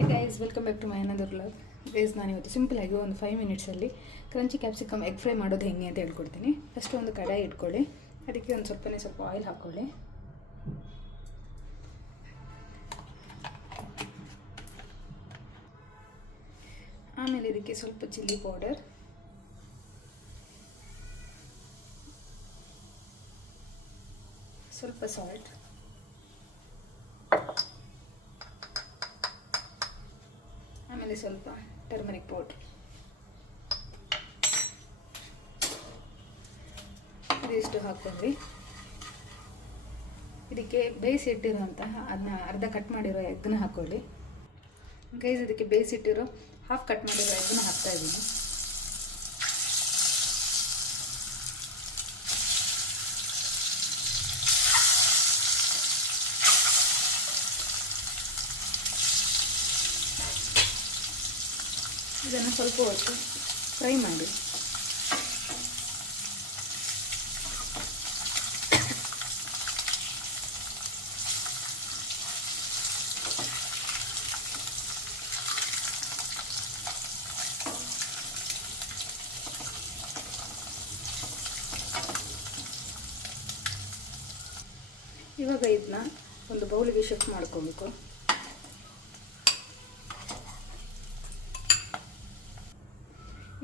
Hey guys, welcome back to my another vlog. Guys, ನಾನು ಇವತ್ತು ಸಿಂಪಲಾಗಿ ಒಂದು 5 ಮಿನಿಟ್ಸಲ್ಲಿ ಕ್ರಂಚಿ ಕ್ಯಾಪ್ಸಿಕಮ್ ಎಗ್ ಫ್ರೈ ಮಾಡೋದು ಹೆಂಗೆ ಅಂತ ಹೇಳ್ಕೊಡ್ತೀನಿ. ಫಸ್ಟ್ ಒಂದು ಕಡಾಯಿ ಇಟ್ಕೊಳ್ಳಿ, ಅದಕ್ಕೆ ಒಂದು ಸ್ವಲ್ಪ ಆಯಿಲ್ ಹಾಕ್ಕೊಳ್ಳಿ. ಆಮೇಲೆ ಇದಕ್ಕೆ ಸ್ವಲ್ಪ ಚಿಲ್ಲಿ ಪೌಡರ್, ಸ್ವಲ್ಪ ಸಾಲ್ಟ್, ಆಮೇಲೆ ಸ್ವಲ್ಪ ಟರ್ಮರಿಕ್ ಪೌಡರ್, ಇದಿಷ್ಟು ಹಾಕ್ಕೊಂಡ್ರಿ. ಇದಕ್ಕೆ ಬೇಯಿಸಿಟ್ಟಿರೋಂತಹ ಅದನ್ನ ಅರ್ಧ ಕಟ್ ಮಾಡಿರೋ ಎಗ್ನ ಹಾಕ್ಕೊಳ್ಳಿ. ಗೈಸ್, ಇದಕ್ಕೆ ಬೇಯಿಸಿಟ್ಟಿರೋ ಹಾಫ್ ಕಟ್ ಮಾಡಿರೋ ಎಗ್ನ ಹಾಕ್ತಾ ಇದ್ದೀನಿ. ಇದನ್ನು ಸ್ವಲ್ಪ ಹೊತ್ತು ಫ್ರೈ ಮಾಡಿ. ಇವಾಗ ಇದನ್ನ ಒಂದು ಬೌಲಿಗೆ ಶಿಫ್ಟ್ ಮಾಡ್ಕೋಬೇಕು.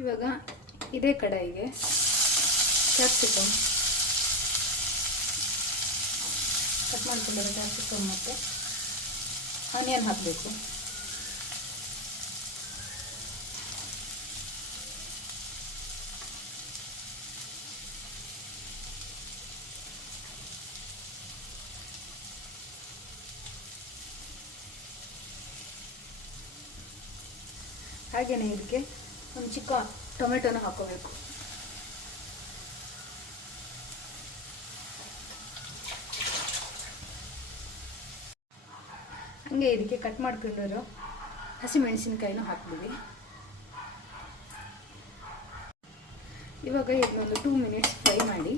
ಇವಾಗ ಇದೇ ಕಡಾಯಿಗೆ ಕ್ಯಾಪ್ಸಿಕಮ್ ಕಟ್ ಮಾಡ್ಕೊಂಡಿರೋ ಕ್ಯಾಪ್ಸಿಕಮ್ ಮತ್ತು ಆನಿಯನ್ ಹಾಕಬೇಕು. ಹಾಗೆಯೇ ಇದಕ್ಕೆ ಒಂದು ಚಿಕ್ಕ ಟೊಮೆಟೊನ ಹಾಕೋಬೇಕು. ಹಾಗೆ ಇದಕ್ಕೆ ಕಟ್ ಮಾಡ್ಕೊಂಡಿರೋ ಹಸಿಮೆಣಸಿನಕಾಯಿನೂ ಹಾಕ್ಬಿಡಿ. ಇವಾಗ ಇದನ್ನೊಂದು 2 ಮಿನಿಟ್ಸ್ ಫ್ರೈ ಮಾಡಿ.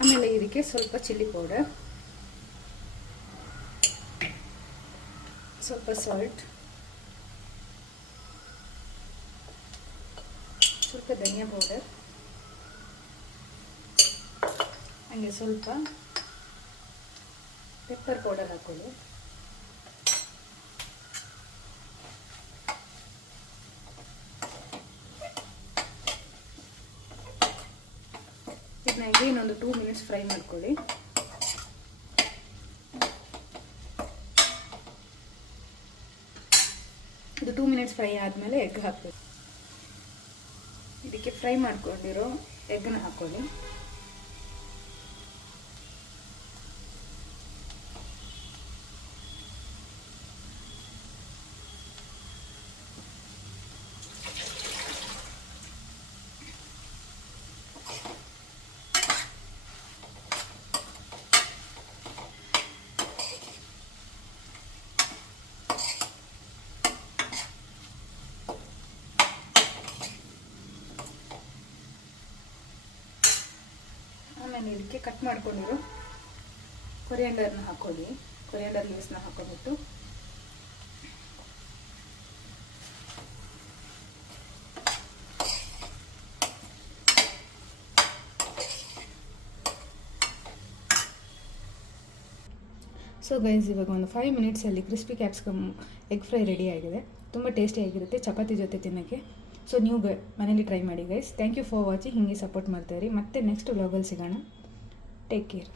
ಆಮೇಲೆ ಇದಕ್ಕೆ ಸ್ವಲ್ಪ ಚಿಲ್ಲಿ ಪೌಡರ್, ಸ್ವಲ್ಪ ಸಾಲ್ಟ್, ಸ್ವಲ್ಪ ಧನಿಯಾ ಪೌಡರ್, ಹಾಗೆ ಸ್ವಲ್ಪ ಪೆಪ್ಪರ್ ಪೌಡರ್ ಹಾಕೊಳ್ಳಿ. ಇದನ್ನ ಇನ್ನೊಂದು 2 ಮಿನಿಟ್ಸ್ ಫ್ರೈ ಮಾಡ್ಕೊಳ್ಳಿ. ಇದು 2 ಮಿನಿಟ್ಸ್ ಫ್ರೈ ಆದಮೇಲೆ ಎಗ್ ಹಾಕಬೇಕು. ಇದಕ್ಕೆ ಫ್ರೈ ಮಾಡ್ಕೊಂಡಿರೋ ಎಗ್ನ ಹಾಕೊಳ್ಳಿ. ಆಮೇಲೆ ಇದಕ್ಕೆ ಕಟ್ ಮಾಡ್ಕೊಂಡಿರೋ ಕೊರಿಯಾಂಡರ್ನ ಹಾಕೊಳ್ಳಿ. ಕೊರಿಯಾಂಡರ್ ಲೀವ್ಸ್ನ ಹಾಕೊಂಡ್ಬಿಟ್ಟು ಸೊ ಗೈಸ್, ಇವಾಗ ಒಂದು 5 ಮಿನಿಟ್ಸಲ್ಲಿ crispy capsicum egg fry ready ಆಗಿದೆ. ತುಂಬ ಟೇಸ್ಟಿಯಾಗಿರುತ್ತೆ ಚಪಾತಿ ಜೊತೆ ತಿನ್ನೋಕ್ಕೆ. ಸೊ ನೀವು ಮನೇಲಿ ಟ್ರೈ ಮಾಡಿ guys. Thank you for watching. ಹೀಗೆ ಸಪೋರ್ಟ್ ಮಾಡ್ತಾಯಿರಿ. ಮತ್ತೆ ನೆಕ್ಸ್ಟ್ ವ್ಲಾಗಲ್ಲಿ ಸಿಗೋಣ. Take care.